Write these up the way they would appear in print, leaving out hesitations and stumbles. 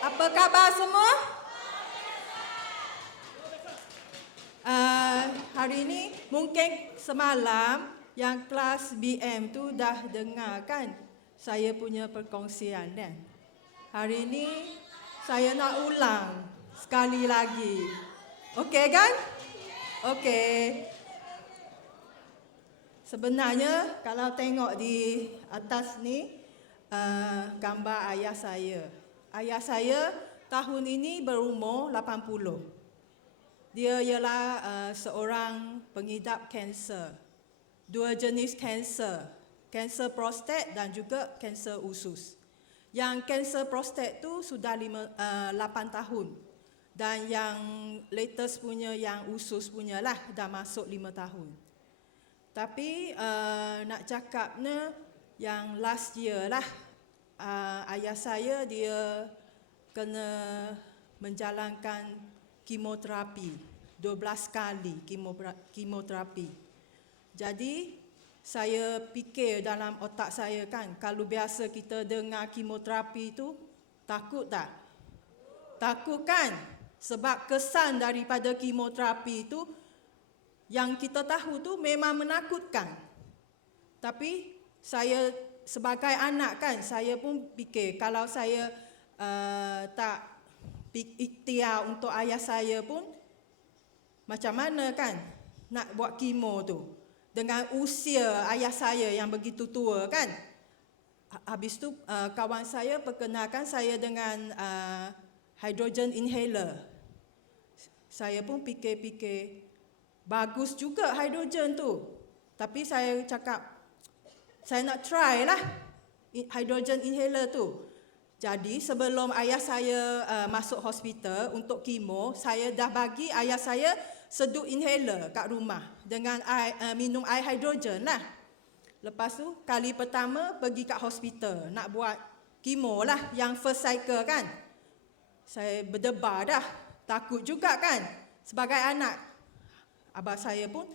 Apa khabar semua? Hari ini mungkin semalam yang kelas BM tu dah dengar kan saya punya perkongsian kan. Hari ini saya nak ulang sekali lagi. Okey kan? Okey. Sebenarnya kalau tengok di atas ni gambar ayah saya. Ayah saya tahun ini berumur 80. Dia ialah seorang pengidap kanser. Dua jenis kanser. Kanser prostat dan juga kanser usus. Yang kanser prostat tu sudah 8 tahun. Dan yang latest punya, yang usus punya lah, dah masuk 5 tahun. Tapi nak cakapnya, yang last year lah, ayah saya dia kena menjalankan kemoterapi, 12 kali kemoterapi. Jadi saya fikir dalam otak saya kan, kalau biasa kita dengar kemoterapi tu, takut tak? Takut kan? Sebab kesan daripada kemoterapi tu, yang kita tahu tu memang menakutkan. Tapi saya sebagai anak kan, saya pun fikir kalau saya tak ikhtiar untuk ayah saya pun, macam mana kan nak buat kemo tu dengan usia ayah saya yang begitu tua kan. Habis tu kawan saya perkenalkan saya dengan hydrogen inhaler. Saya pun fikir-fikir, bagus juga hydrogen tu. Tapi saya cakap, saya nak try lah hydrogen inhaler tu. Jadi sebelum ayah saya masuk hospital untuk kemo, saya dah bagi ayah saya seduh inhaler kat rumah dengan minum air hidrogen lah. Lepas tu kali pertama pergi kat hospital nak buat kemo lah, yang first cycle kan. Saya berdebar dah, takut juga kan. Sebagai anak, abang saya pun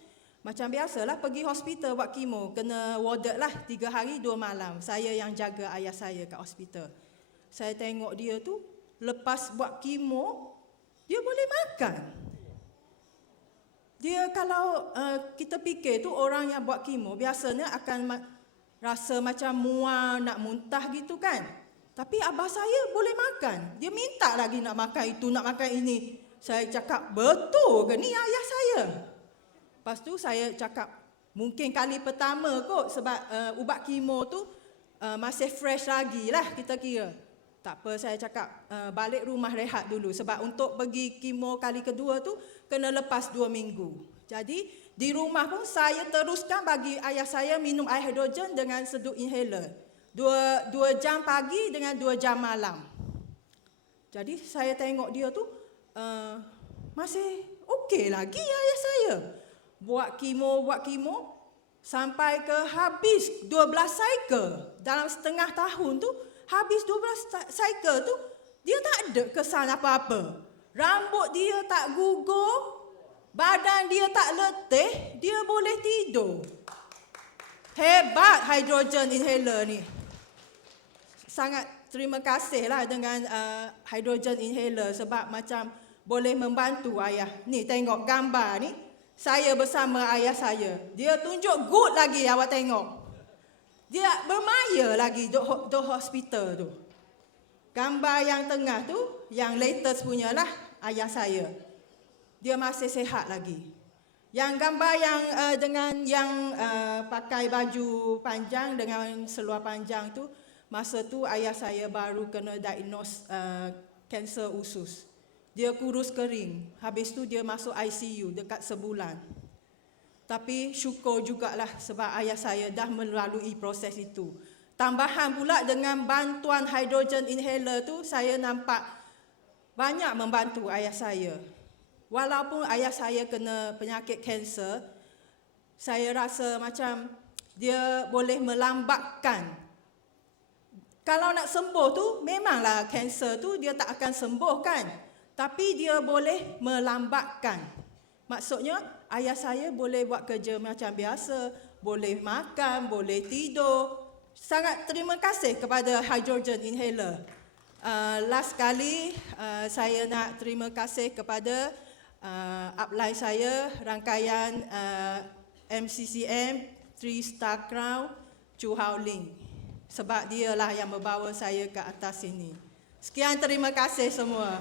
macam biasalah pergi hospital buat kemo, kena warded lah 3 hari 2 malam. Saya yang jaga ayah saya kat hospital. Saya tengok dia tu, lepas buat kemo, dia boleh makan. Dia kalau kita fikir tu orang yang buat kemo, biasanya akan rasa macam mual, nak muntah gitu kan. Tapi abah saya boleh makan. Dia minta lagi nak makan itu, nak makan ini. Saya cakap, betul ke ni ayah saya? Lepas tu saya cakap, mungkin kali pertama kot sebab ubat kemo tu masih fresh lagi lah kita kira. Tak apa, saya cakap balik rumah rehat dulu. Sebab untuk pergi kemo kali kedua tu, kena lepas 2 minggu. Jadi, di rumah pun saya teruskan bagi ayah saya minum air hidrogen dengan seduh inhaler. 2 jam pagi dengan 2 jam malam. Jadi, saya tengok dia tu masih okey lagi ayah saya. Buat kemo, sampai ke habis 12 cycle. Dalam setengah tahun tu, habis 12 cycle tu, dia tak ada kesan apa-apa. Rambut dia tak gugur, badan dia tak letih, dia boleh tidur. Hebat hydrogen inhaler ni. Sangat terima kasihlah dengan hydrogen inhaler sebab macam boleh membantu ayah. Ni tengok gambar ni, saya bersama ayah saya. Dia tunjuk good lagi, awak tengok. Dia bermaya lagi di hospital tu. Gambar yang tengah tu, yang latest punya lah, ayah saya. Dia masih sihat lagi. Yang gambar yang dengan yang pakai baju panjang dengan seluar panjang tu, masa tu ayah saya baru kena diagnose kanser usus. Dia kurus kering. Habis tu dia masuk ICU dekat sebulan. Tapi syukur jugalah sebab ayah saya dah melalui proses itu. Tambahan pula dengan bantuan hydrogen inhaler tu, saya nampak banyak membantu ayah saya. Walaupun ayah saya kena penyakit kanser, saya rasa macam dia boleh melambatkan. Kalau nak sembuh tu, memanglah kanser tu dia tak akan sembuh kan. Tapi dia boleh melambatkan. Maksudnya, ayah saya boleh buat kerja macam biasa, boleh makan, boleh tidur. sangat terima kasih kepada hydrogen inhaler. Last kali saya nak terima kasih kepada upline saya, rangkaian MCCM 3 Star Crown Chu Hao Ling, sebab dialah yang membawa saya ke atas sini. Sekian, terima kasih semua.